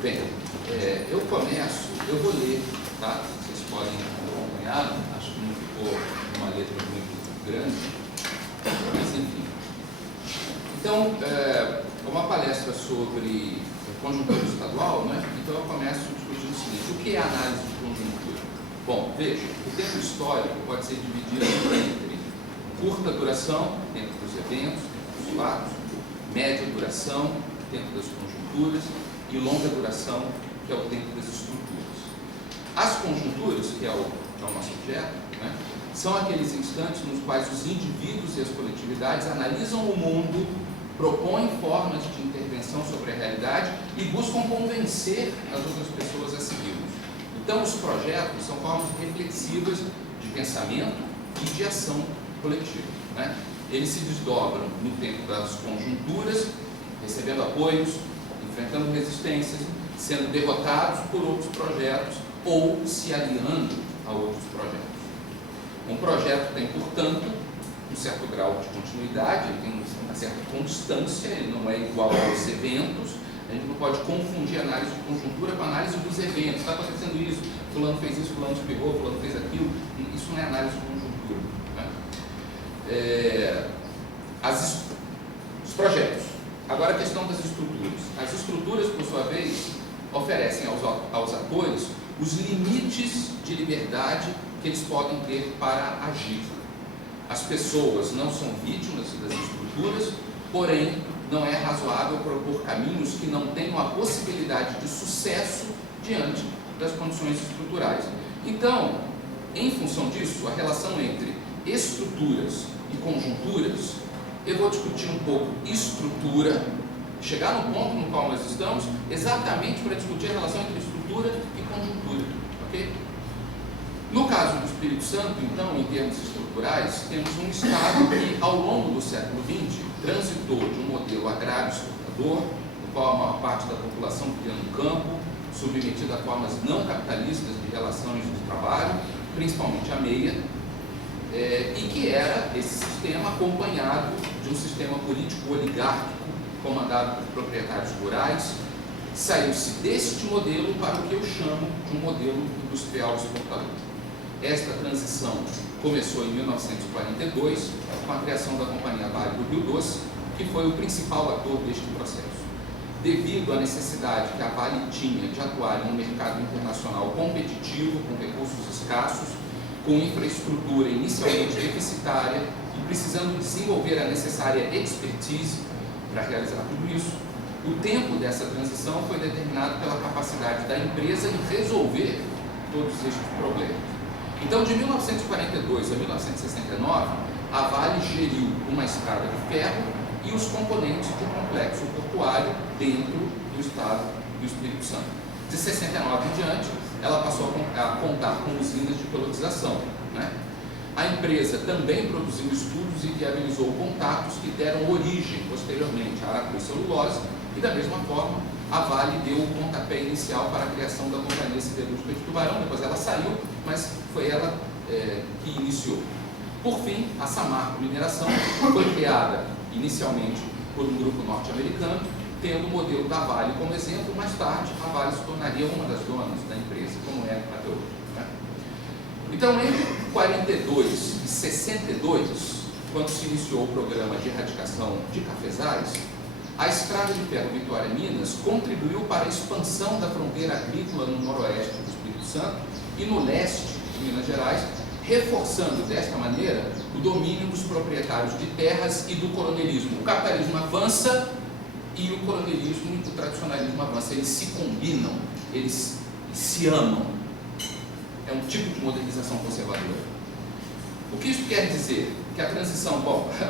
Bem, eu vou ler, tá? Vocês podem acompanhar, acho que não ficou uma letra muito grande, mas enfim. Então, é uma palestra sobre conjuntura estadual, né? Então eu começo discutindo o seguinte: o que é análise de conjuntura? Bom, veja, o tempo histórico pode ser dividido entre curta duração, tempo dos eventos, tempo dos fatos, média duração, tempo das conjunturas, e longa duração, que é o tempo das estruturas. As conjunturas, que é o nosso objeto, né, são aqueles instantes nos quais os indivíduos e as coletividades analisam o mundo, propõem formas de intervenção sobre a realidade e buscam convencer as outras pessoas a segui-los. Então, os projetos são formas reflexivas de pensamento e de ação coletiva, né? Eles se desdobram no tempo das conjunturas, recebendo apoios, enfrentando resistências, sendo derrotados por outros projetos ou se aliando a outros projetos. Um projeto tem, portanto, um certo grau de continuidade, ele tem uma certa constância, ele não é igual aos eventos. A gente não pode confundir análise de conjuntura com análise dos eventos. Está acontecendo isso, fulano fez isso, fulano espirrou, fulano fez aquilo. Isso não é análise de conjuntura, né? Os projetos. Agora a questão das estruturas. As estruturas, por sua vez, oferecem aos atores os limites de liberdade que eles podem ter para agir. As pessoas não são vítimas das estruturas, porém, não é razoável propor caminhos que não tenham a possibilidade de sucesso diante das condições estruturais. Então, em função disso, a relação entre estruturas e conjunturas, eu vou discutir um pouco estrutura, chegar no ponto no qual nós estamos, exatamente para discutir a relação entre estrutura e conjuntura, ok? No caso do Espírito Santo, então, em termos estruturais, temos um Estado que, ao longo do século XX, transitou de um modelo agrário exportador, no qual a maior parte da população vivia no campo, submetida a formas não capitalistas de relações de trabalho, principalmente a meia, e que era esse sistema acompanhado de um sistema político oligárquico comandado por proprietários rurais. Saiu-se deste modelo para o que eu chamo de um modelo industrial exportador. Esta transição começou em 1942, com a criação da Companhia Vale do Rio Doce, que foi o principal ator deste processo. Devido à necessidade que a Vale tinha de atuar em um mercado internacional competitivo, com recursos escassos, com infraestrutura inicialmente deficitária e precisando desenvolver a necessária expertise para realizar tudo isso, o tempo dessa transição foi determinado pela capacidade da empresa em resolver todos estes problemas. Então, de 1942 a 1969, a Vale geriu uma estrada de ferro e os componentes de um complexo portuário dentro do estado do Espírito Santo. De 69 em diante, ela passou a contar com usinas de peletização, né? A empresa também produziu estudos e viabilizou contatos que deram origem, posteriormente, à Aracuí-Celulose, e da mesma forma, a Vale deu o pontapé inicial para a criação da Companhia Siderúrgica de Tubarão. Depois ela saiu, mas foi ela que iniciou. Por fim, a Samarco Mineração foi criada inicialmente por um grupo norte-americano, tendo o modelo da Vale como exemplo. Mais tarde, a Vale se tornaria uma das donas da empresa, como é até hoje, né? Então, entre 42 e 62, quando se iniciou o programa de erradicação de cafezais, a Estrada de Ferro Vitória-Minas contribuiu para a expansão da fronteira agrícola no noroeste do Espírito Santo e no leste de Minas Gerais, reforçando desta maneira o domínio dos proprietários de terras e do coronelismo. O capitalismo avança e o coronelismo e o tradicionalismo avançam. Eles se combinam, eles se amam. É um tipo de modernização conservadora. O que isso quer dizer? Que a transição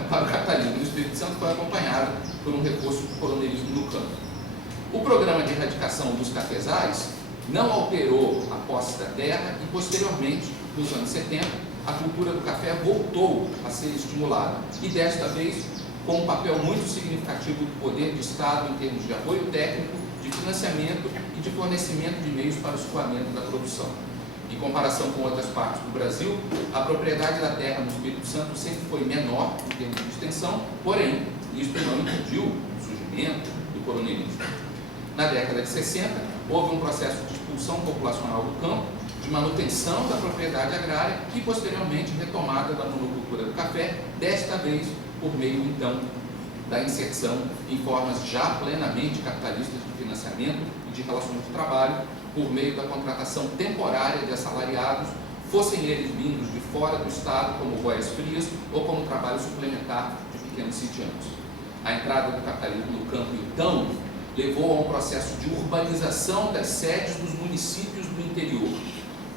para o capitalismo no Espírito Santo foi acompanhada por um reforço do coronelismo no campo. O programa de erradicação dos cafezais não alterou a posse da terra e, posteriormente, nos anos 70, a cultura do café voltou a ser estimulada, e desta vez com um papel muito significativo do poder de Estado em termos de apoio técnico, de financiamento e de fornecimento de meios para o escoamento da produção. Em comparação com outras partes do Brasil, a propriedade da terra no Espírito Santo sempre foi menor em termos de extensão, porém, isso não impediu o surgimento do coronelismo. Na década de 60, houve um processo de expulsão populacional do campo, de manutenção da propriedade agrária e, posteriormente, retomada da monocultura do café, desta vez por meio, então, da inserção em formas já plenamente capitalistas de financiamento e de relações de trabalho, por meio da contratação temporária de assalariados, fossem eles vindos de fora do Estado, como boias frias, ou como trabalho suplementar de pequenos sitiantes. A entrada do capitalismo no campo, então, levou a um processo de urbanização das sedes dos municípios do interior.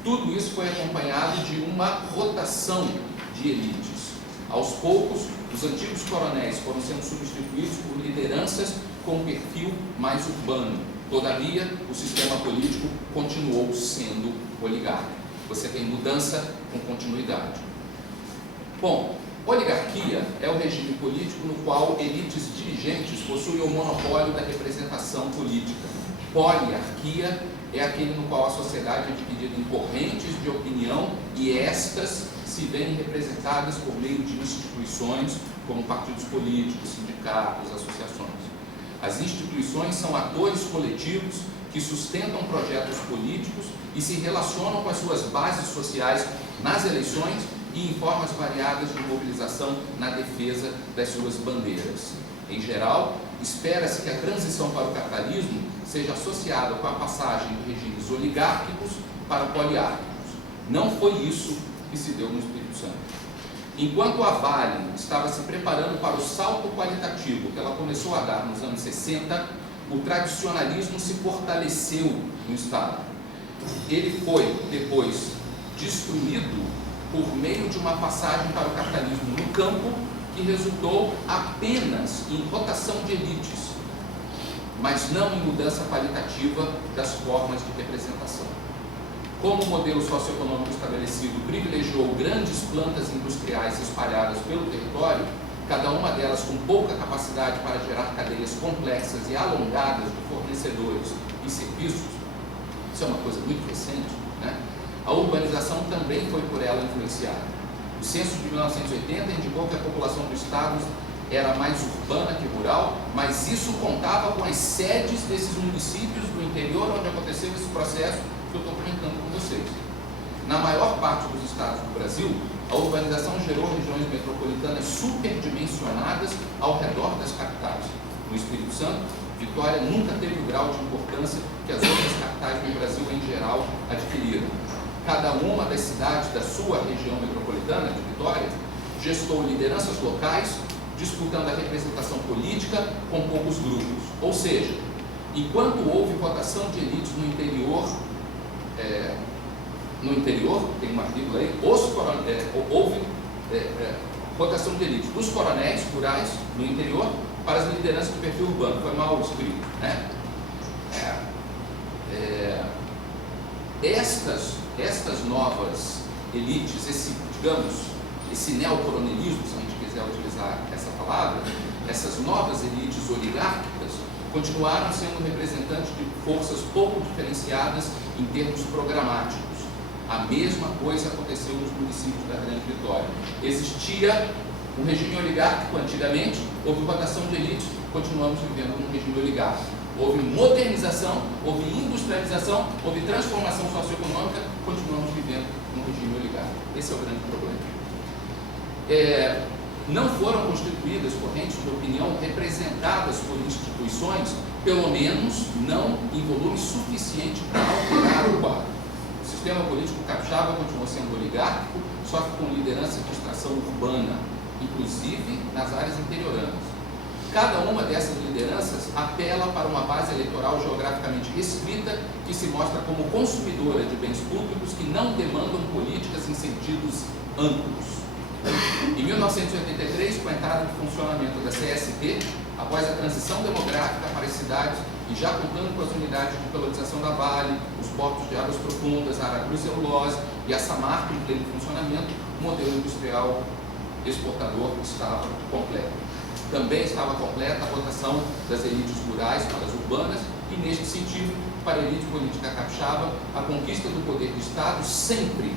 Tudo isso foi acompanhado de uma rotação de elites. Aos poucos, os antigos coronéis foram sendo substituídos por lideranças com perfil mais urbano. Todavia, o sistema político continuou sendo oligárquico. Você tem mudança com continuidade. Bom, oligarquia é o regime político no qual elites dirigentes possuem o monopólio da representação política. Poliarquia é aquele no qual a sociedade é dividida em correntes de opinião e estas se veem representadas por meio de instituições como partidos políticos, sindicatos, associações. As instituições são atores coletivos que sustentam projetos políticos e se relacionam com as suas bases sociais nas eleições e em formas variadas de mobilização na defesa das suas bandeiras. Em geral, espera-se que a transição para o capitalismo seja associada com a passagem de regimes oligárquicos para poliárquicos. Não foi isso que se deu no Espírito Santo. Enquanto a Vale estava se preparando para o salto qualitativo que ela começou a dar nos anos 60, o tradicionalismo se fortaleceu no Estado. Ele foi depois destruído por meio de uma passagem para o capitalismo no campo, que resultou apenas em rotação de elites, mas não em mudança qualitativa das formas de representação. Como o modelo socioeconômico estabelecido privilegiou grandes plantas industriais espalhadas pelo território, cada uma delas com pouca capacidade para gerar cadeias complexas e alongadas de fornecedores e serviços, isso é uma coisa muito recente, né? A urbanização também foi por ela influenciada. O censo de 1980 indicou que a população do Estado era mais urbana que rural, mas isso contava com as sedes desses municípios do interior onde aconteceu esse processo que eu estou comentando com vocês. Na maior parte dos estados do Brasil, a urbanização gerou regiões metropolitanas superdimensionadas ao redor das capitais. No Espírito Santo, Vitória nunca teve o grau de importância que as outras capitais do Brasil em geral adquiriram. Cada uma das cidades da sua região metropolitana de Vitória gestou lideranças locais, disputando a representação política com poucos grupos. Ou seja, enquanto houve votação de elites no interior, tem uma vírgula aí, houve votação de elites dos coronéis rurais no interior para as lideranças de perfil urbano. Foi mal escrito, né? Estas novas elites, esse neocoronelismo, se a gente quiser utilizar essa palavra, essas novas elites oligárquicas continuaram sendo representantes de forças pouco diferenciadas em termos programáticos. A mesma coisa aconteceu nos municípios da Grande Vitória. Existia um regime oligárquico antigamente, houve votação de elites, continuamos vivendo num regime oligárquico. Houve modernização, houve industrialização, houve transformação socioeconômica, continuamos vivendo num regime oligárquico. Esse é o grande problema. Não foram constituídas correntes de opinião representadas por instituições, pelo menos não em volume suficiente para alterar o quadro. O sistema político capixaba continua sendo oligárquico, só que com liderança de extração urbana, inclusive nas áreas interioranas. Cada uma dessas lideranças apela para uma base eleitoral geograficamente restrita que se mostra como consumidora de bens públicos que não demandam políticas em sentidos amplos. Em 1983, com a entrada de funcionamento da CSP, após a transição demográfica para as cidades e já contando com as unidades de colonização da Vale, os portos de águas profundas, a Aracruz Celulose e a Samarco em pleno funcionamento, o modelo industrial exportador estava completo. Também estava completa a votação das elites rurais para as urbanas e, neste sentido, para a elite política capixaba, a conquista do poder do Estado sempre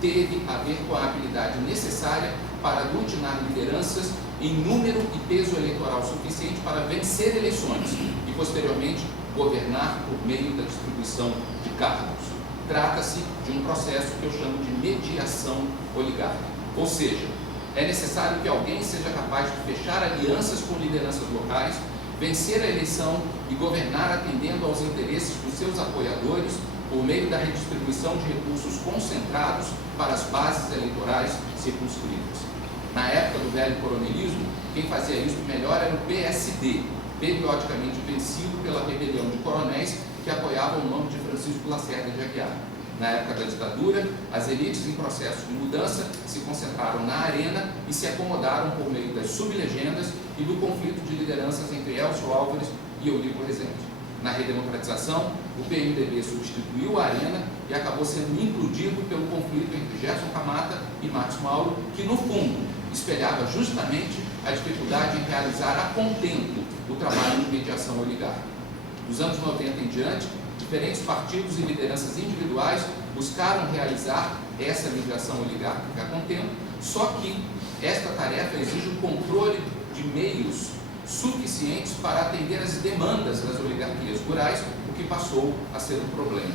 teve a ver com a habilidade necessária para aglutinar lideranças em número e peso eleitoral suficiente para vencer eleições e, posteriormente, governar por meio da distribuição de cargos. Trata-se de um processo que eu chamo de mediação oligárquica. Ou seja, é necessário que alguém seja capaz de fechar alianças com lideranças locais, vencer a eleição e governar atendendo aos interesses dos seus apoiadores por meio da redistribuição de recursos concentrados para as bases eleitorais circunscritas. Na época do velho coronelismo, quem fazia isso melhor era o PSD, periodicamente vencido pela rebelião de coronéis que apoiavam o nome de Francisco Lacerda de Aguiar. Na época da ditadura, as elites em processo de mudança se concentraram na arena e se acomodaram por meio das sublegendas e do conflito de lideranças entre Elcio Álvares e Eurico Rezende. Na redemocratização, o PMDB substituiu a arena e acabou sendo incluído pelo conflito entre Gerson Camata e Max Mauro, que no fundo espelhava justamente a dificuldade em realizar a contento o trabalho de mediação oligárquica. Dos anos 90 em diante, diferentes partidos e lideranças individuais buscaram realizar essa mediação oligárquica a contento, só que esta tarefa exige um controle de meios suficientes para atender às demandas das oligarquias rurais, o que passou a ser um problema.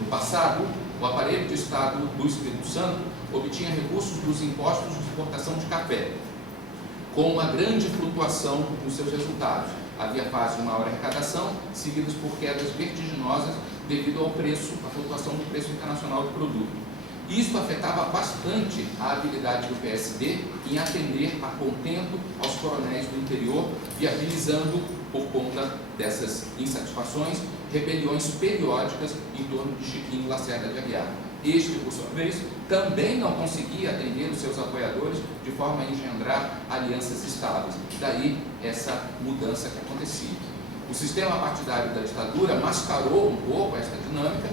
No passado, o aparelho de Estado do Espírito Santo obtinha recursos dos impostos de exportação de café, com uma grande flutuação nos seus resultados. Havia fases de maior arrecadação, seguidas por quedas vertiginosas devido ao preço, à flutuação do preço internacional do produto. Isso afetava bastante a habilidade do PSD em atender a contento aos coronéis do interior, viabilizando, por conta dessas insatisfações, rebeliões periódicas em torno de Chiquinho Lacerda de Aguiar. Este, por sua vez, também não conseguia atender os seus apoiadores de forma a engendrar alianças estáveis. Daí essa mudança que acontecia. O sistema partidário da ditadura mascarou um pouco essa dinâmica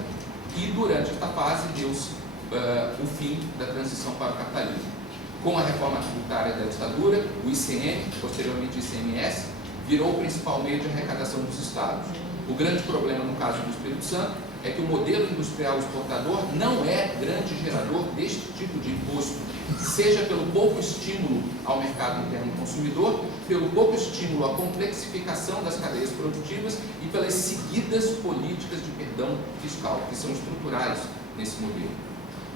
e, durante esta fase, deu-se o fim da transição para o capitalismo. Com a reforma tributária da ditadura, o ICM, posteriormente o ICMS, virou o principal meio de arrecadação dos estados. O grande problema no caso do Espírito Santo é que o modelo industrial exportador não é grande gerador deste tipo de imposto, seja pelo pouco estímulo ao mercado interno consumidor, pelo pouco estímulo à complexificação das cadeias produtivas e pelas seguidas políticas de perdão fiscal, que são estruturais nesse modelo.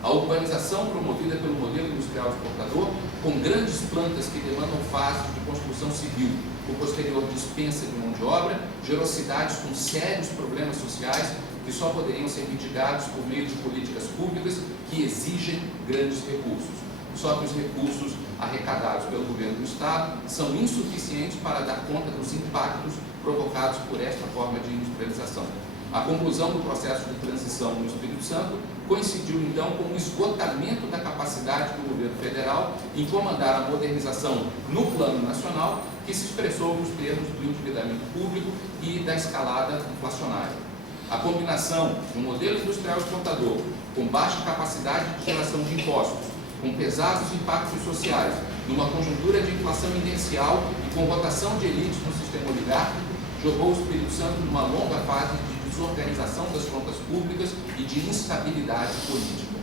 A urbanização promovida pelo modelo industrial exportador, com grandes plantas que demandam fases de construção civil, o posterior dispensa de mão de obra, gerou cidades com sérios problemas sociais que só poderiam ser mitigados por meio de políticas públicas que exigem grandes recursos. Só que os recursos arrecadados pelo governo do Estado são insuficientes para dar conta dos impactos provocados por esta forma de industrialização. A conclusão do processo de transição no Espírito Santo coincidiu então com o esgotamento da capacidade do governo federal em comandar a modernização no plano nacional, que se expressou nos termos do endividamento público e da escalada inflacionária. A combinação de um modelo industrial exportador com baixa capacidade de geração de impostos, com pesados impactos sociais, numa conjuntura de inflação inercial e com rotação de elites no sistema oligárquico, jogou o Espírito Santo numa longa fase de desorganização das contas públicas e de instabilidade política.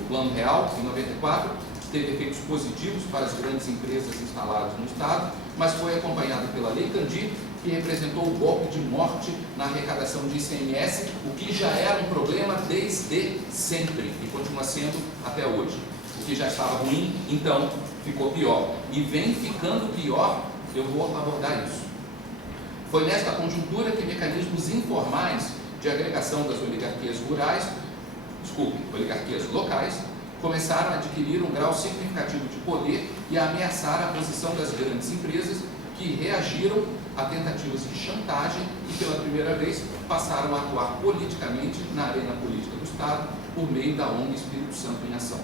O Plano Real, em 94, teve efeitos positivos para as grandes empresas instaladas no Estado, mas foi acompanhado pela Lei Candir, que representou o golpe de morte na arrecadação de ICMS, o que já era um problema desde sempre e continua sendo até hoje. O que já estava ruim, então, ficou pior. E vem ficando pior, eu vou abordar isso. Foi nesta conjuntura que mecanismos informais de agregação das oligarquias locais, começaram a adquirir um grau significativo de poder e a ameaçar a posição das grandes empresas, que reagiram a tentativas de chantagem e, pela primeira vez, passaram a atuar politicamente na arena política do Estado por meio da ONG Espírito Santo em Ação.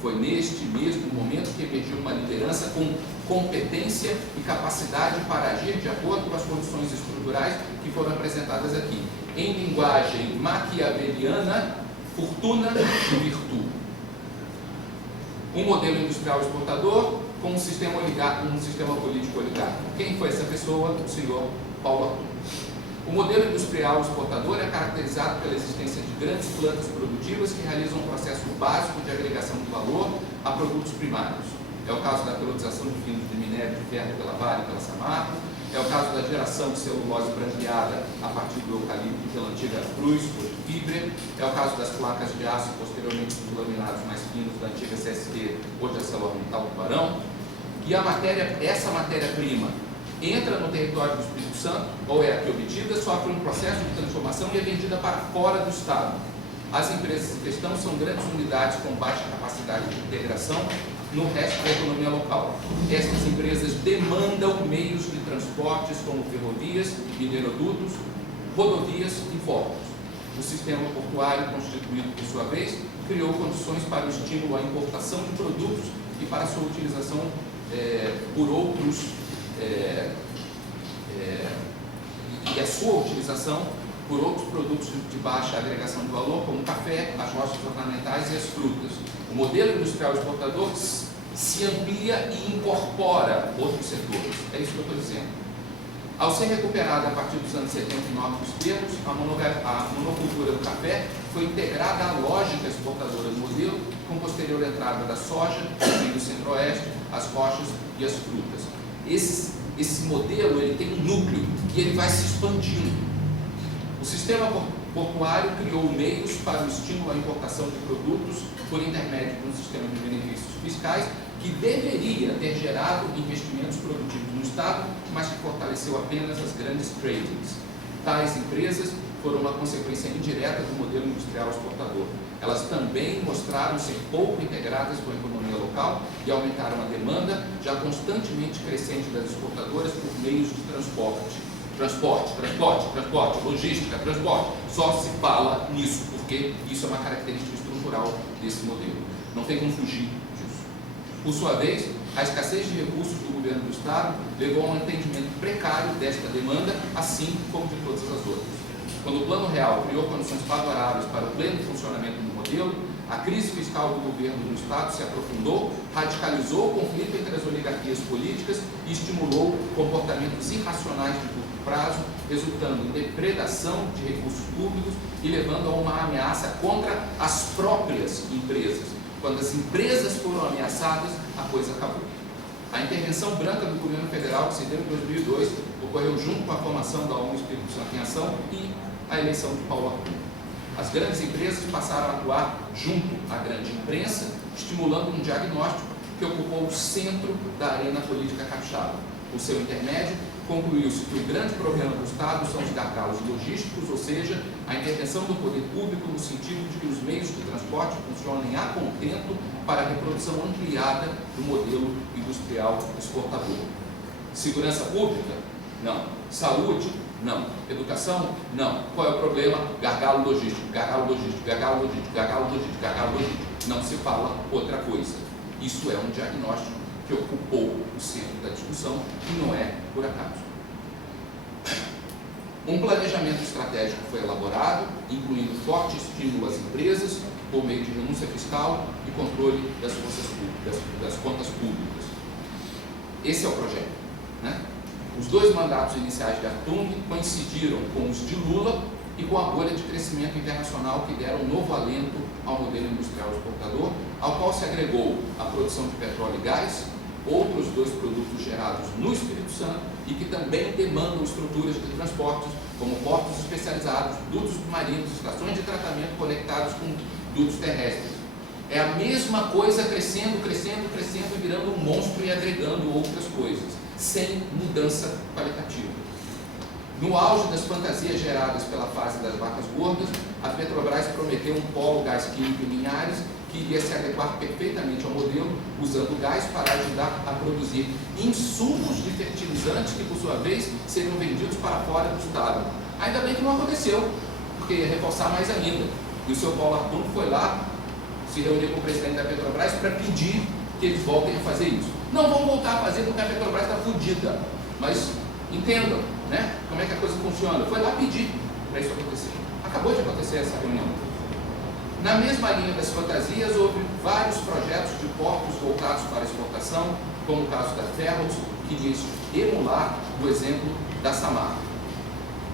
Foi neste mesmo momento que emergiu uma liderança com competência e capacidade para agir de acordo com as condições estruturais que foram apresentadas aqui. Em linguagem maquiaveliana, fortuna e virtude. Um modelo industrial exportador com um sistema político oligárquico. Quem foi essa pessoa? O senhor Paulo Arthur. O modelo industrial exportador é caracterizado pela existência de grandes plantas produtivas que realizam um processo básico de agregação de valor a produtos primários. É o caso da peletização de finos de minério de ferro pela Vale e pela Samarco, É o caso da geração de celulose branqueada a partir do eucalipto pela antiga Cruz, hoje Fibra. É o caso das placas de aço, posteriormente dos laminados mais finos da antiga CST, hoje a ArcelorMittal Tubarão. E essa matéria-prima entra no território do Espírito Santo, ou é aqui obtida, sofre um processo de transformação e é vendida para fora do Estado. As empresas em questão são grandes unidades com baixa capacidade de integração no resto da economia local. Estas empresas demandam meios de transportes como ferrovias, minerodutos, rodovias e portos. O sistema portuário, constituído por sua vez, criou condições para o estímulo à importação de produtos e para a sua utilização por outros e a sua utilização por outros produtos de baixa agregação de valor, como o café, as rochas ornamentais e as frutas. O modelo industrial exportador se amplia e incorpora outros setores. É isso que eu estou dizendo. Ao ser recuperada a partir dos anos 70 em novos termos, a monocultura do café foi integrada à lógica exportadora do modelo, com posterior entrada da soja, do centro-oeste, as rochas e as frutas. Esse modelo ele tem um núcleo e ele vai se expandindo. O sistema portuário criou meios para o estímulo à importação de produtos por intermédio de um sistema de benefícios fiscais que deveria ter gerado investimentos produtivos no Estado, mas que fortaleceu apenas as grandes tradings. Tais empresas foram uma consequência indireta do modelo industrial exportador. Elas também mostraram ser pouco integradas com a economia local e aumentaram a demanda, já constantemente crescente das exportadoras por meios de transporte. Transporte, logística, transporte. Só se fala nisso, porque isso é uma característica estrutural desse modelo. Não tem como fugir disso. Por sua vez, a escassez de recursos do governo do Estado levou a um entendimento precário desta demanda, assim como de todas as outras. Quando o Plano Real criou condições favoráveis para o pleno funcionamento do modelo, a crise fiscal do governo do Estado se aprofundou, radicalizou o conflito entre as oligarquias políticas e estimulou comportamentos irracionais de curto prazo, resultando em depredação de recursos públicos e levando a uma ameaça contra as próprias empresas. Quando as empresas foram ameaçadas, a coisa acabou. A intervenção branca do governo federal, que se deu em 2002, ocorreu junto com a formação da ONU Espírito Santo em Ação e a eleição de Paulo Arthur. As grandes empresas passaram a atuar junto à grande imprensa, estimulando um diagnóstico que ocupou o centro da arena política capixaba. Por seu intermédio, concluiu-se que o grande problema do Estado são os gargalos logísticos, ou seja, a intervenção do poder público no sentido de que os meios de transporte funcionem a contento para a reprodução ampliada do modelo industrial exportador. Segurança pública? Não. Saúde? Não. Educação? Não. Qual é o problema? Gargalo logístico, gargalo logístico, gargalo logístico, gargalo logístico, gargalo logístico. Não se fala outra coisa. Isso é um diagnóstico que ocupou o centro da discussão e não é por acaso. Um planejamento estratégico foi elaborado, incluindo forte estímulo às empresas, por meio de renúncia fiscal e controle das contas públicas. Esse é o projeto, né? Os dois mandatos iniciais de Artung coincidiram com os de Lula e com a bolha de crescimento internacional que deram um novo alento ao modelo industrial exportador, ao qual se agregou a produção de petróleo e gás, outros dois produtos gerados no Espírito Santo e que também demandam estruturas de transportes, como portos especializados, dutos submarinos, estações de tratamento conectados com dutos terrestres. É a mesma coisa crescendo e virando um monstro e agregando outras coisas, sem mudança qualitativa. No auge das fantasias geradas pela fase das vacas gordas, a Petrobras prometeu um polo gás químico em Linhares que iria se adequar perfeitamente ao modelo, usando gás para ajudar a produzir insumos de fertilizantes que, por sua vez, seriam vendidos para fora do Estado. Ainda bem que não aconteceu, porque ia reforçar mais ainda. E o seu Paulo Arthur foi lá, se reuniu com o presidente da Petrobras para pedir que eles voltem a fazer isso. Não vão voltar a fazer porque a Petrobras está fodida, mas entendam, né, como é que a coisa funciona. Foi lá pedir para isso acontecer. Acabou de acontecer essa reunião. Na mesma linha das fantasias, houve vários projetos de portos voltados para a exportação, como o caso da Ferros, que diz emular o exemplo da Samar.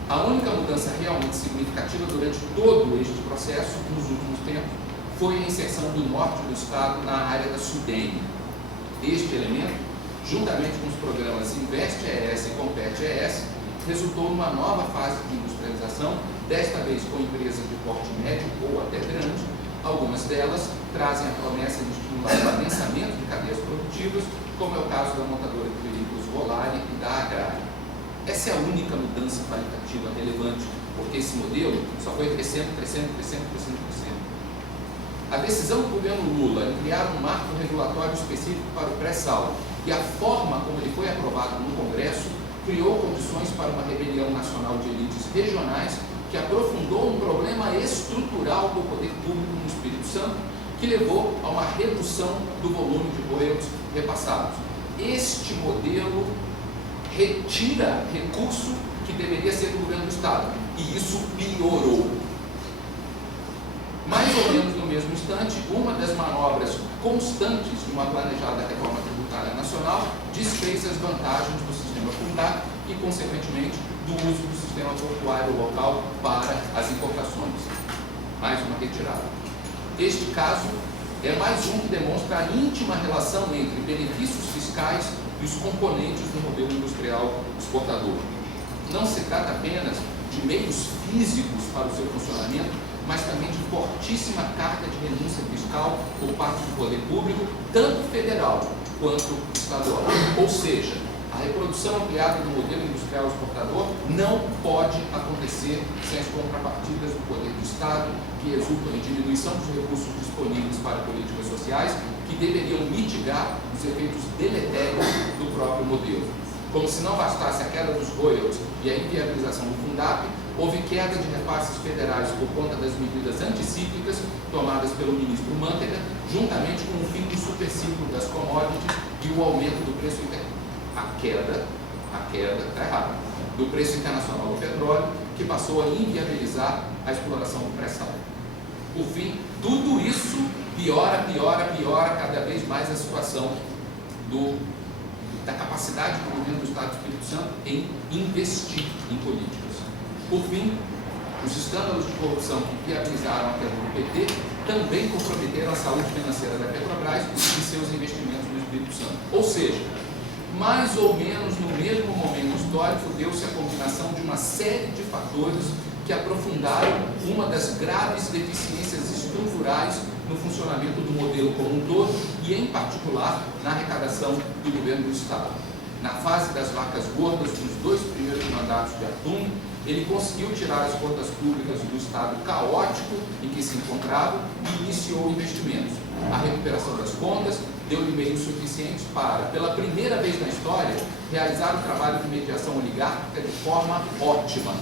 A única mudança realmente significativa durante todo este processo, nos últimos tempos, foi a inserção do norte do estado na área da Sudene. Este elemento juntamente com os programas Investe ES e Compete ES, resultou numa nova fase de industrialização, desta vez com empresas de porte médio ou até grande. Algumas delas trazem a promessa de estimular o adensamento de cadeias produtivas, como é o caso da montadora de veículos Volare e da Agrária. Essa é a única mudança qualitativa relevante, porque esse modelo só foi crescendo. A decisão do governo Lula em criar um marco regulatório específico para o pré-sal e a forma como ele foi aprovado no Congresso criou condições para uma rebelião nacional de elites regionais que aprofundou um problema estrutural do poder público no Espírito Santo, que levou a uma redução do volume de royalties repassados. Este modelo retira recurso que deveria ser do governo do Estado, e isso piorou. Mais ou menos no mesmo instante, uma das manobras constantes de uma planejada reforma tributária nacional desfez as vantagens do sistema Fundap e, consequentemente, do uso do sistema portuário local para as importações. Mais uma retirada. Este caso é mais um que demonstra a íntima relação entre benefícios fiscais e os componentes do modelo industrial exportador. Não se trata apenas de meios físicos para o seu funcionamento, mas também de fortíssima carga de renúncia fiscal por parte do poder público, tanto federal quanto estadual. Ou seja, a reprodução ampliada do modelo industrial exportador não pode acontecer sem as contrapartidas do poder do Estado, que resultam em diminuição dos recursos disponíveis para políticas sociais, que deveriam mitigar os efeitos deletérios do próprio modelo. Como se não bastasse a queda dos royalties e a inviabilização do Fundap, houve queda de repasses federais por conta das medidas anticíclicas tomadas pelo ministro Manteiga, juntamente com o fim do superciclo das commodities e o aumento do preço internacional. Está errado, do preço internacional do petróleo, que passou a inviabilizar a exploração do pré-sal. Por fim, tudo isso piora cada vez mais a situação da capacidade do governo do Estado do Espírito Santo em investir em políticas. Por fim, os escândalos de corrupção que viabilizaram a queda do PT também comprometeram a saúde financeira da Petrobras e seus investimentos no Espírito Santo. Ou seja, mais ou menos no mesmo momento histórico, deu-se a combinação de uma série de fatores que aprofundaram uma das graves deficiências estruturais no funcionamento do modelo como um todo e, em particular, na arrecadação do governo do Estado. Na fase das vacas gordas dos 2 primeiros mandatos de Artung, ele conseguiu tirar as contas públicas do estado caótico em que se encontrava e iniciou investimentos. A recuperação das contas deu-lhe meios suficientes para, pela primeira vez na história, realizar o trabalho de mediação oligárquica de forma ótima.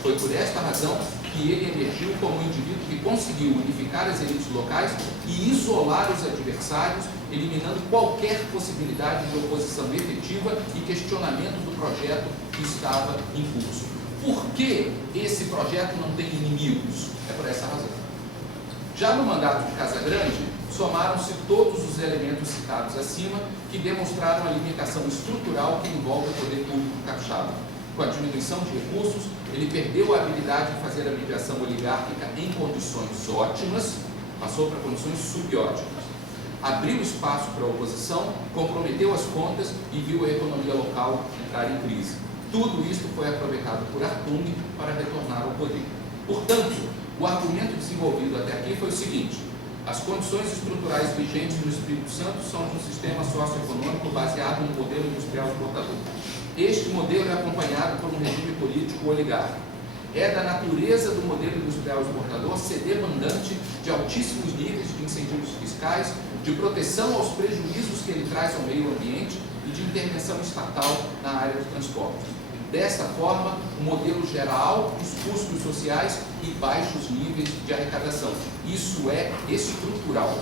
Foi por esta razão que ele emergiu como um indivíduo que conseguiu unificar as elites locais e isolar os adversários, eliminando qualquer possibilidade de oposição efetiva e questionamento do projeto que estava em curso. Por que esse projeto não tem inimigos? É por essa razão. Já no mandato de Casagrande, somaram-se todos os elementos citados acima que demonstraram a limitação estrutural que envolve o poder público capixaba. Com a diminuição de recursos, ele perdeu a habilidade de fazer a mediação oligárquica em condições ótimas, passou para condições subótimas. Abriu espaço para a oposição, comprometeu as contas e viu a economia local entrar em crise. Tudo isso foi aproveitado por Artung para retornar ao poder. Portanto, o argumento desenvolvido até aqui foi o seguinte: as condições estruturais vigentes no Espírito Santo são de um sistema socioeconômico baseado no modelo industrial exportador. Este modelo é acompanhado por um regime político oligárquico. É da natureza do modelo industrial exportador ser demandante de altíssimos níveis de incentivos fiscais, de proteção aos prejuízos que ele traz ao meio ambiente e de intervenção estatal na área de transporte. Desta forma, o modelo gera altos custos sociais e baixos níveis de arrecadação. Isso é estrutural.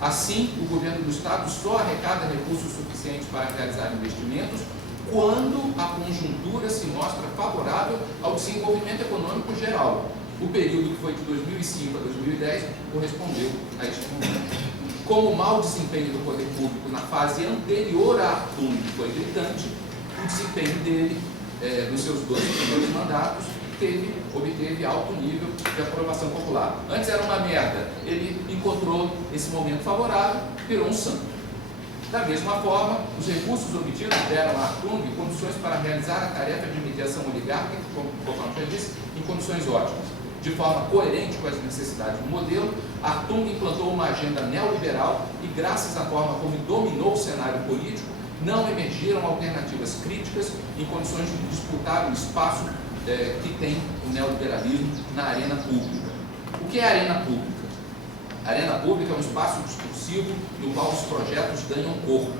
Assim, o governo do Estado só arrecada recursos suficientes para realizar investimentos quando a conjuntura se mostra favorável ao desenvolvimento econômico geral. O período que foi de 2005 a 2010 correspondeu a este momento. Como o mau desempenho do poder público na fase anterior a Artung foi gritante, o desempenho dele, nos seus 2 primeiros mandatos, obteve alto nível de aprovação popular. Antes era uma merda, ele encontrou esse momento favorável, virou um santo. Da mesma forma, os recursos obtidos deram à Artung condições para realizar a tarefa de mediação oligárquica, como já disse, em condições ótimas. De forma coerente com as necessidades do modelo, a Artung implantou uma agenda neoliberal e, graças à forma como dominou o cenário político, não emergiram alternativas críticas em condições de disputar o espaço que tem o neoliberalismo na arena pública. O que é a arena pública? A arena pública é um espaço discursivo no qual os projetos ganham corpo.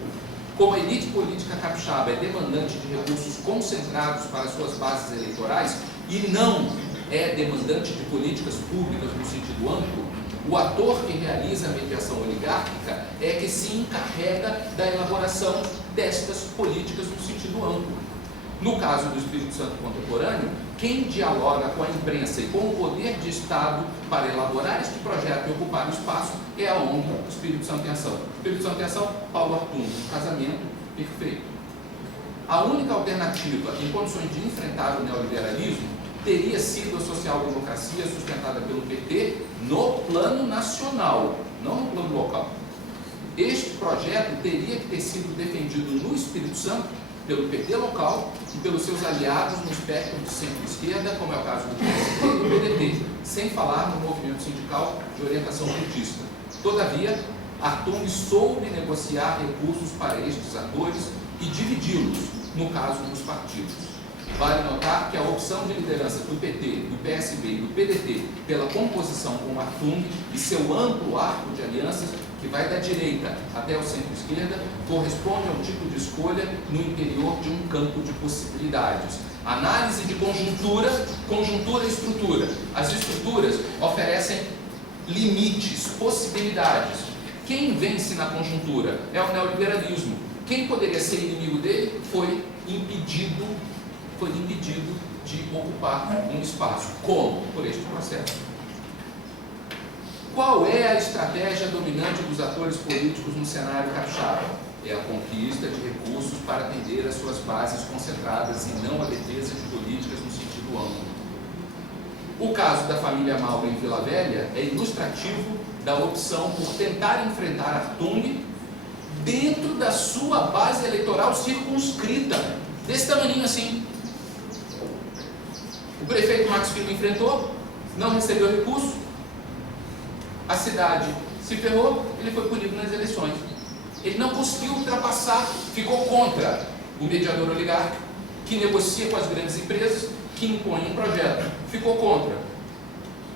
Como a elite política capixaba é demandante de recursos concentrados para suas bases eleitorais e não é demandante de políticas públicas no sentido amplo, o ator que realiza a mediação oligárquica é que se encarrega da elaboração destas políticas no sentido amplo. No caso do Espírito Santo contemporâneo, quem dialoga com a imprensa e com o poder de Estado para elaborar este projeto e ocupar o espaço é a ONG Espírito Santo em Ação. Espírito Santo em Ação, Paulo Artung, casamento perfeito. A única alternativa em condições de enfrentar o neoliberalismo teria sido a social-democracia sustentada pelo PT no plano nacional, não no plano local. Este projeto teria que ter sido defendido no Espírito Santo pelo PT local e pelos seus aliados no espectro de centro-esquerda, como é o caso do PSB e do PDT, sem falar no movimento sindical de orientação petista. Todavia, Artung soube negociar recursos para estes atores e dividi-los, no caso dos partidos. Vale notar que a opção de liderança do PT, do PSB e do PDT pela composição com Artung e seu amplo arco de alianças, que vai da direita até o centro-esquerda, corresponde a um tipo de escolha no interior de um campo de possibilidades. Análise de conjuntura, conjuntura e estrutura. As estruturas oferecem limites, possibilidades. Quem vence na conjuntura é o neoliberalismo. Quem poderia ser inimigo dele foi impedido de ocupar um espaço. Como? Por este processo. Qual é a estratégia dominante dos atores políticos no cenário capixaba? É a conquista de recursos para atender às suas bases concentradas e não a defesa de políticas no sentido amplo. O caso da família Mauro em Vila Velha é ilustrativo da opção por tentar enfrentar Artung dentro da sua base eleitoral circunscrita, desse tamanho assim. O prefeito Max Filho enfrentou, não recebeu recurso, a cidade se ferrou, ele foi punido nas eleições. Ele não conseguiu ultrapassar, ficou contra o mediador oligárquico, que negocia com as grandes empresas, que impõe um projeto. Ficou contra.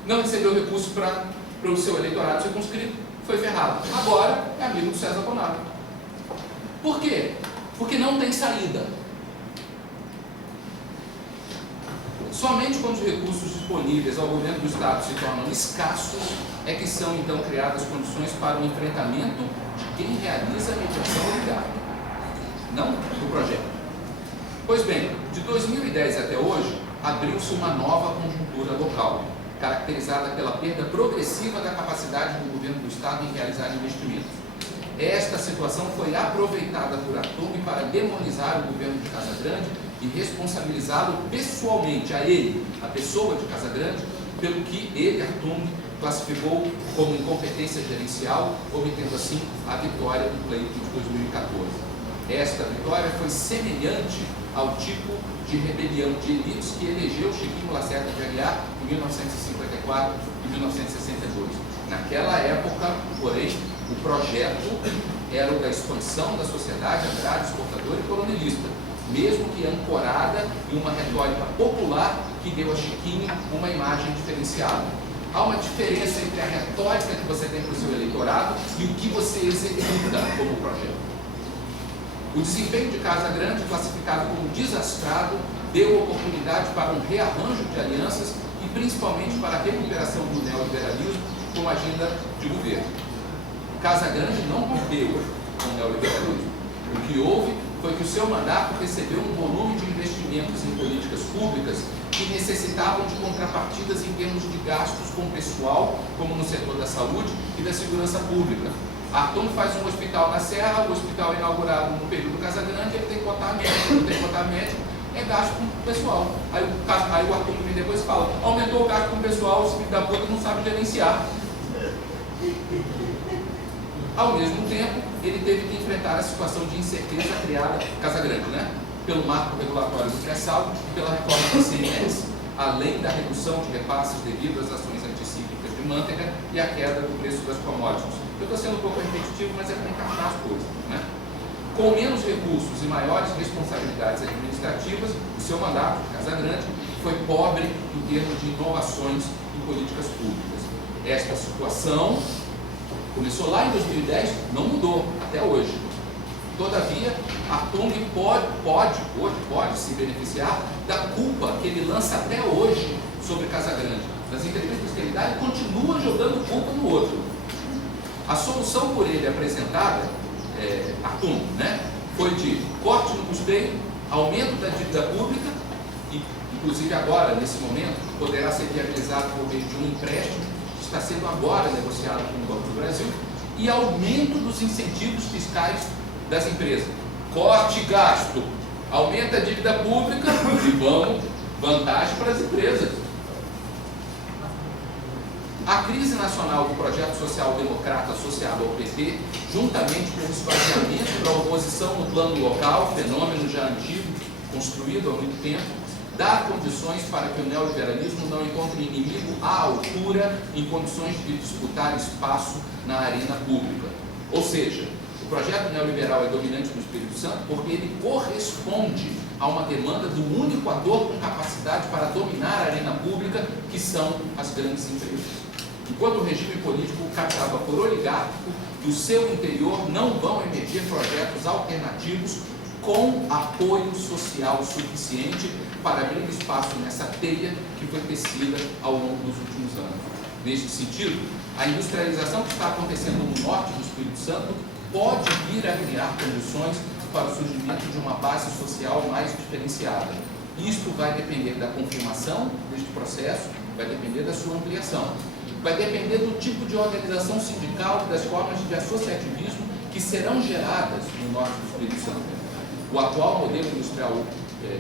Não recebeu recurso para o seu eleitorado circunscrito, foi ferrado. Agora é amigo do César Bonaro. Por quê? Porque não tem saída. Somente quando os recursos disponíveis ao governo do Estado se tornam escassos é que são então criadas condições para o enfrentamento de quem realiza a mediação oligárquica, não do projeto. Pois bem, de 2010 até hoje, abriu-se uma nova conjuntura local, caracterizada pela perda progressiva da capacidade do governo do Estado em realizar investimentos. Esta situação foi aproveitada por Artung para demonizar o governo de Casagrande e responsabilizá-lo pessoalmente, a ele, a pessoa de Casagrande, pelo que ele, Artung, classificou como incompetência gerencial, obtendo assim a vitória do pleito de 2014. Esta vitória foi semelhante ao tipo de rebelião de elites que elegeu Chiquinho Lacerda de Aguiar em 1954 e 1962. Naquela época, porém, o projeto era o da expansão da sociedade agrária, exportadora e colonialista, mesmo que ancorada em uma retórica popular que deu a Chiquinho uma imagem diferenciada. Há uma diferença entre a retórica que você tem para o seu eleitorado e o que você executa como projeto. O desempenho de Casagrande, classificado como desastrado, deu oportunidade para um rearranjo de alianças e principalmente para a recuperação do neoliberalismo como agenda de governo. Casagrande não rompeu com o neoliberalismo. O que houve foi que o seu mandato recebeu um volume de investimentos em políticas públicas que necessitavam de contrapartidas em termos de gastos com pessoal, como no setor da saúde e da segurança pública. Artung faz um hospital na Serra, o hospital é inaugurado no período Casagrande, ele tem que botar médico, não tem que botar médico, é gasto com pessoal. Aí o Artung depois fala, aumentou o gasto com pessoal, o filho da puta não sabe gerenciar. Ao mesmo tempo, ele teve que enfrentar a situação de incerteza criada, Casa Grande, né? Pelo marco regulatório do pré-sal e pela reforma da CMS, além da redução de repasses devido às ações anticíclicas de manteiga e a queda do preço das commodities. Eu estou sendo um pouco repetitivo, mas é para encaixar as coisas, né? Com menos recursos e maiores responsabilidades administrativas, o seu mandato, Casa Grande, foi pobre em termos de inovações em políticas públicas. Esta situação começou lá em 2010, não mudou até hoje. Todavia, a Tung pode se beneficiar da culpa que ele lança até hoje sobre Casa Grande. Nas entrevistas que ele dá, ele continua jogando culpa no outro. A solução por ele apresentada, a Tung, né, foi de corte no custeio, aumento da dívida pública, e inclusive agora, nesse momento, poderá ser viabilizado por meio de um empréstimo que está sendo agora negociado com o Banco do Brasil, e aumento dos incentivos fiscais das empresas. Corte gasto, aumenta a dívida pública e vantagem para as empresas. A crise nacional do projeto social-democrata associado ao PT, juntamente com o esvaziamento da oposição no plano local, fenômeno já antigo, construído há muito tempo, dá condições para que o neoliberalismo não encontre inimigo à altura em condições de disputar espaço na arena pública. Ou seja, o projeto neoliberal é dominante no Espírito Santo porque ele corresponde a uma demanda do único ator com capacidade para dominar a arena pública, que são as grandes empresas. Enquanto o regime político captava por oligárquico, do seu interior não vão emergir projetos alternativos com apoio social suficiente para abrir espaço nessa teia que foi tecida ao longo dos últimos anos. Neste sentido, a industrialização que está acontecendo no norte do Espírito Santo pode vir a criar condições para o surgimento de uma base social mais diferenciada. Isto vai depender da confirmação deste processo, vai depender da sua ampliação, vai depender do tipo de organização sindical e das formas de associativismo que serão geradas no norte do Espírito Santo. O atual modelo industrial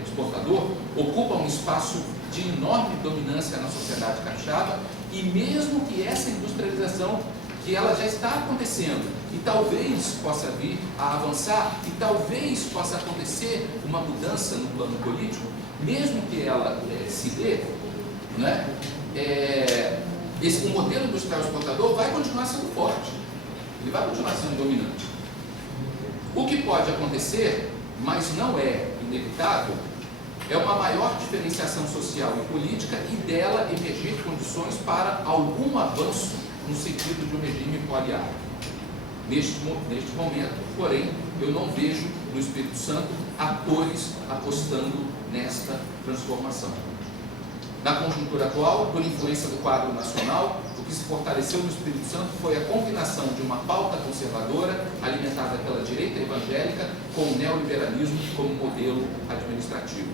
exportador ocupa um espaço de enorme dominância na sociedade capixaba, e mesmo que essa industrialização, que ela já está acontecendo e talvez possa vir a avançar e talvez possa acontecer uma mudança no plano político, mesmo que ela se dê, né, o modelo industrial exportador vai continuar sendo forte, ele vai continuar sendo dominante. O que pode acontecer, mas não é inevitável, é uma maior diferenciação social e política e dela emergir condições para algum avanço no sentido de um regime poliário. Neste momento, porém, eu não vejo no Espírito Santo atores apostando nesta transformação. Na conjuntura atual, por influência do quadro nacional, o que se fortaleceu no Espírito Santo foi a combinação de uma pauta conservadora, alimentada pela direita evangélica, com o neoliberalismo como modelo administrativo.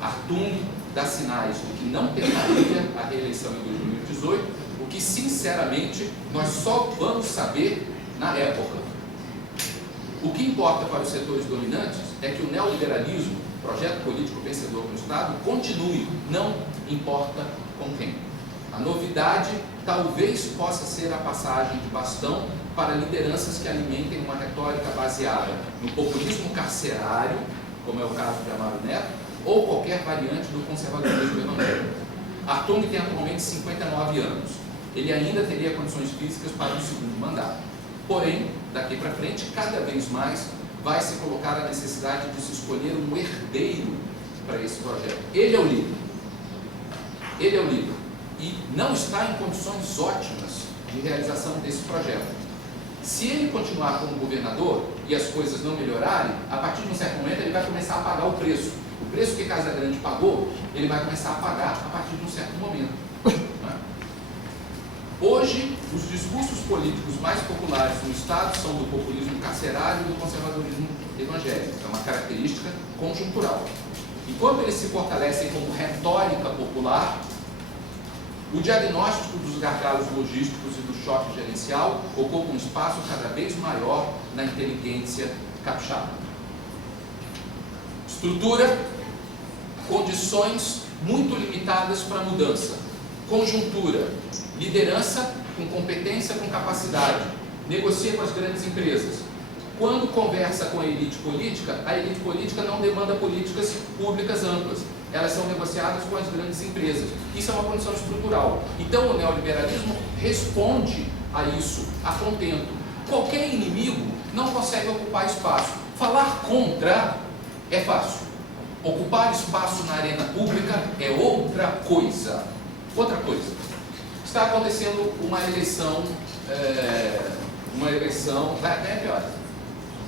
Artung dá sinais de que não tentaria a reeleição em 2018, o que, sinceramente, nós só vamos saber na época. O que importa para os setores dominantes é que o neoliberalismo, projeto político vencedor no Estado, continue, não importa com quem. A novidade talvez possa ser a passagem de bastão para lideranças que alimentem uma retórica baseada no populismo carcerário, como é o caso de Amaro Neto, ou qualquer variante do conservadorismo evangélico. Artung tem atualmente 59 anos. Ele ainda teria condições físicas para um segundo mandato. Porém, daqui para frente, cada vez mais vai se colocar a necessidade de se escolher um herdeiro para esse projeto. Ele é o líder. Ele é o líder. E não está em condições ótimas de realização desse projeto. Se ele continuar como governador e as coisas não melhorarem, a partir de um certo momento ele vai começar a pagar o preço. O preço que Casa Grande pagou, ele vai começar a pagar a partir de um certo momento. Hoje, os discursos políticos mais populares no Estado são do populismo carcerário e do conservadorismo evangélico. É uma característica conjuntural. Enquanto eles se fortalecem como retórica popular, o diagnóstico dos gargalos logísticos e do choque gerencial ocupa um espaço cada vez maior na inteligência capixaba. Estrutura, condições muito limitadas para mudança. Conjuntura, liderança com competência, com capacidade. negocia com as grandes empresas. Quando conversa com a elite política não demanda políticas públicas amplas. Elas são negociadas com as grandes empresas. Isso é uma condição estrutural. Então o neoliberalismo responde a isso, a contento. Qualquer inimigo não consegue ocupar espaço. Falar contra é fácil. Ocupar espaço na arena pública é outra coisa. Outra coisa. Está acontecendo uma eleição, vai até pior.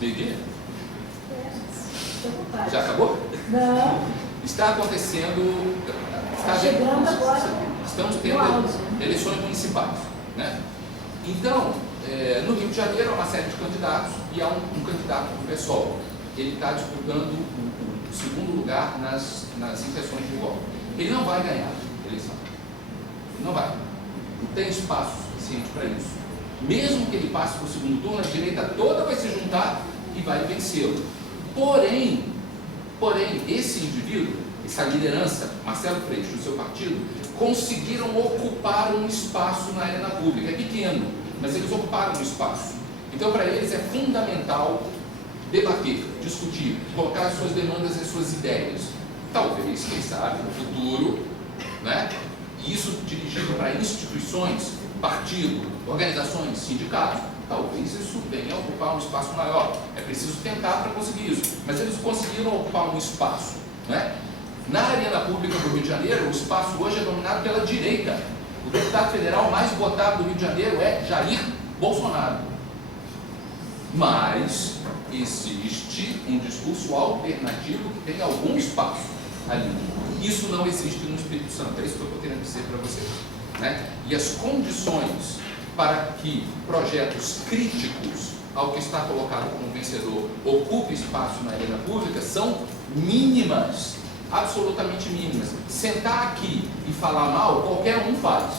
Meio-dia? Já acabou? Não. Está acontecendo. Chegando agora. Estamos tendo eleições municipais, né? Então, no Rio de Janeiro há uma série de candidatos e há um candidato do PSOL. Ele está disputando o segundo lugar nas intenções de voto. Ele não vai ganhar a eleição. Não vai. Não tem espaço suficiente para isso. Mesmo que ele passe para o segundo turno, a direita toda vai se juntar e vai vencê-lo. Porém, esse indivíduo, essa liderança, Marcelo Freixo, do seu partido, conseguiram ocupar um espaço na arena pública. É pequeno, mas eles ocuparam um espaço. Então, para eles é fundamental debater, discutir, colocar as suas demandas e as suas ideias. Talvez, quem sabe, no futuro, né? Isso dirigido para instituições, partido, organizações, sindicatos, talvez isso venha a ocupar um espaço maior. É preciso tentar para conseguir isso. Mas eles conseguiram ocupar um espaço, né? Na arena pública do Rio de Janeiro, o espaço hoje é dominado pela direita. O deputado federal mais votado do Rio de Janeiro é Jair Bolsonaro. Mas existe um discurso alternativo que tem algum espaço ali. Isso não existe no Espírito Santo. É isso que eu estou querendo dizer para vocês, né? E as condições para que projetos críticos ao que está colocado como vencedor ocupe espaço na arena pública são mínimas, absolutamente mínimas. Sentar aqui e falar mal, qualquer um faz.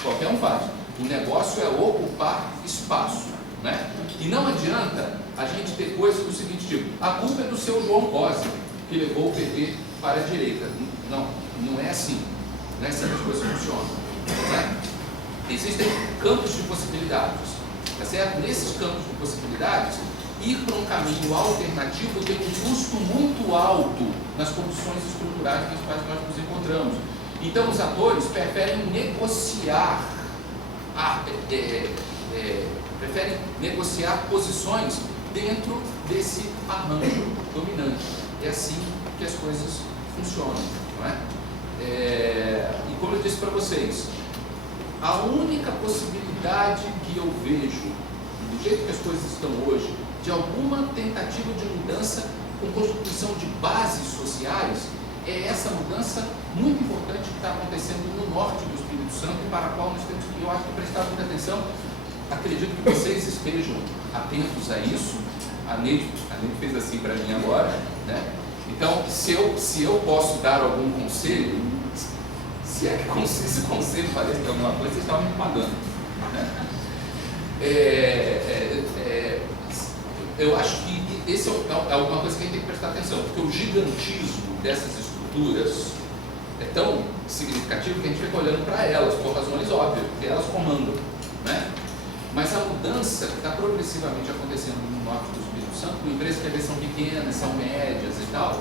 Qualquer um faz. O negócio é ocupar espaço, né? E não adianta a gente ter coisas do seguinte tipo: a culpa é do seu João Cosi, que levou o PT para a direita. Não é assim. Não é assim que as coisas funcionam, né? Existem campos de possibilidades, tá certo? Nesses campos de possibilidades, ir para um caminho alternativo tem um custo muito alto nas condições estruturais nas quais nós nos encontramos. Então, os atores preferem negociar, preferem negociar posições dentro desse arranjo dominante. É assim que as coisas funcionam, não é? E como eu disse para vocês, a única possibilidade que eu vejo, do jeito que as coisas estão hoje, de alguma tentativa de mudança com constituição de bases sociais, é essa mudança muito importante que está acontecendo no norte do Espírito Santo e para a qual nós temos que, eu acho, que prestar muita atenção. Acredito que vocês estejam atentos a isso. A Neide fez assim para mim agora, né? Então, se eu posso dar algum conselho, se é que esse conselho parece que é alguma coisa, vocês estavam me pagando, né? Eu acho que esse é alguma coisa que a gente tem que prestar atenção, porque o gigantismo dessas estruturas é tão significativo que a gente fica olhando para elas, por razões óbvias, porque elas comandam, né? Mas a mudança que está progressivamente acontecendo no norte do Espírito Santo, com empresas que às vezes são pequenas, são médias e tal,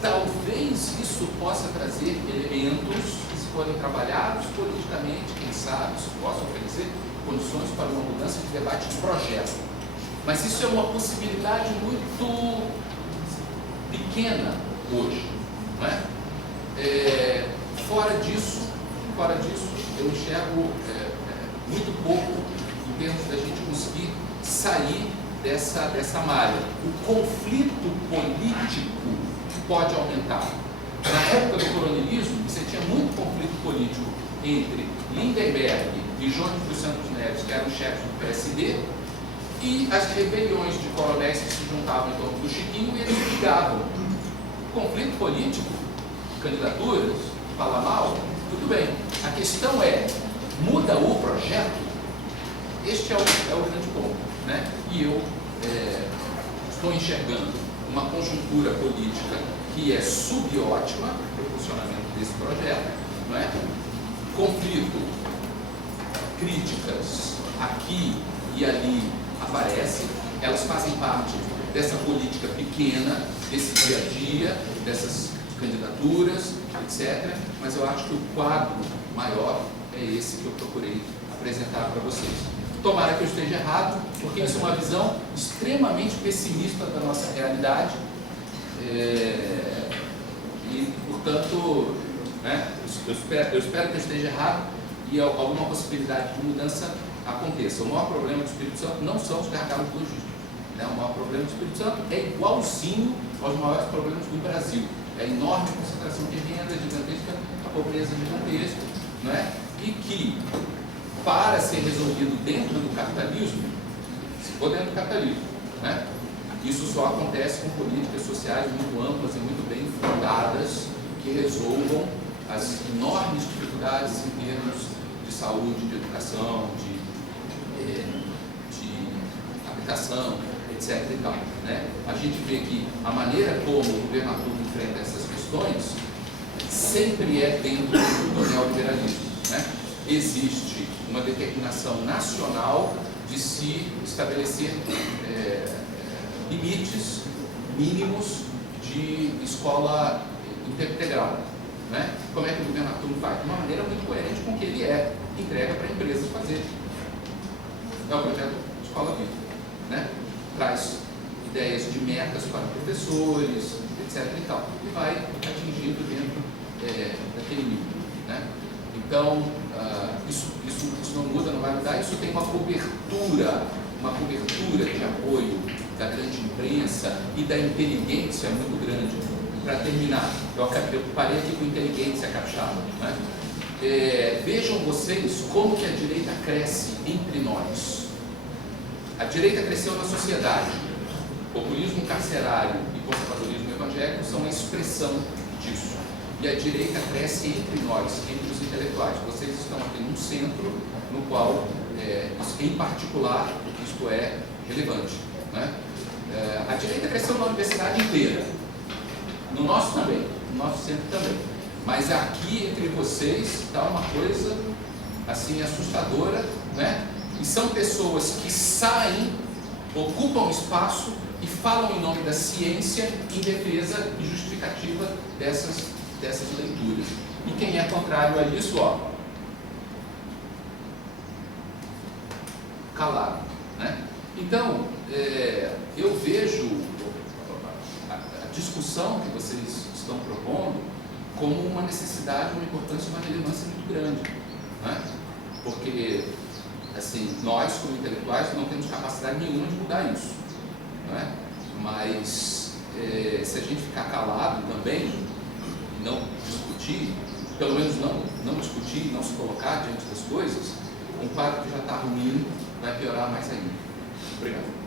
talvez isso possa trazer elementos que, se forem trabalhados politicamente, quem sabe, isso possa oferecer condições para uma mudança de debate de projeto. Mas isso é uma possibilidade muito pequena hoje, não é? Fora disso, eu enxergo muito pouco em termos da gente conseguir sair dessa malha. O conflito político pode aumentar. Na época do coronelismo, você tinha muito conflito político entre Lindenberg e Jones dos Santos Neves, que eram chefes do PSD, e as rebeliões de coronéis que se juntavam em torno do Chiquinho e eles brigavam. Conflito político, candidaturas, falar mal, tudo bem. A questão é, muda o projeto? Este é o grande ponto, né? E eu estou enxergando uma conjuntura política que é subótima para o funcionamento desse projeto, não é? Conflito críticas aqui e ali aparecem, elas fazem parte dessa política pequena, desse dia a dia, dessas candidaturas, etc. Mas eu acho que o quadro maior é esse que eu procurei apresentar para vocês. Tomara que eu esteja errado, porque isso é uma visão extremamente pessimista da nossa realidade e, portanto, né, eu espero que eu esteja errado e alguma possibilidade de mudança aconteça. O maior problema do Espírito Santo não são os gargalos logísticos, né? O maior problema do Espírito Santo é igualzinho aos maiores problemas do Brasil. É a enorme concentração de renda gigantesca, a pobreza gigantesca, né? E que, para ser resolvido dentro do capitalismo, se for dentro do capitalismo, né? Isso só acontece com políticas sociais muito amplas e muito bem fundadas que resolvam as enormes dificuldades em termos de saúde, de educação, de habitação, etc. e tal, né? A gente vê que a maneira como o governo Arthur enfrenta essas questões sempre é dentro do neoliberalismo, né? Existe uma determinação nacional de se estabelecer limites mínimos de escola integral, né? Como é que o governo Arthur faz? De uma maneira muito coerente com o que ele entrega para empresas fazer. É o projeto Escola Viva, né? Traz ideias de metas para professores, etc. e tal, e vai atingindo dentro daquele nível, né? Então, isso não muda, não vai mudar. Isso tem uma cobertura de apoio da grande imprensa e da inteligência muito grande. Para terminar, eu parei aqui com inteligência capixaba, né? Vejam vocês como que a direita cresce entre nós. A direita cresceu na sociedade. Populismo carcerário e conservadorismo evangélico são a expressão disso. E a direita cresce entre nós, entre os intelectuais. Vocês estão aqui num centro no qual, em particular, isto é relevante, né? A direita cresceu na universidade inteira. No nosso também, no nosso centro também. Mas aqui entre vocês está uma coisa assim assustadora, né? E são pessoas que saem, ocupam espaço e falam em nome da ciência em defesa e justificativa dessas leituras. E quem é contrário a isso, calado, né? Então, eu vejo a discussão que vocês estão propondo como uma necessidade, uma importância, uma relevância muito grande, né? Porque, assim, nós como intelectuais não temos capacidade nenhuma de mudar isso, né? Mas se a gente ficar calado também, não discutir, pelo menos não discutir, não se colocar diante das coisas, um quadro que já está ruim vai piorar mais ainda. Obrigado.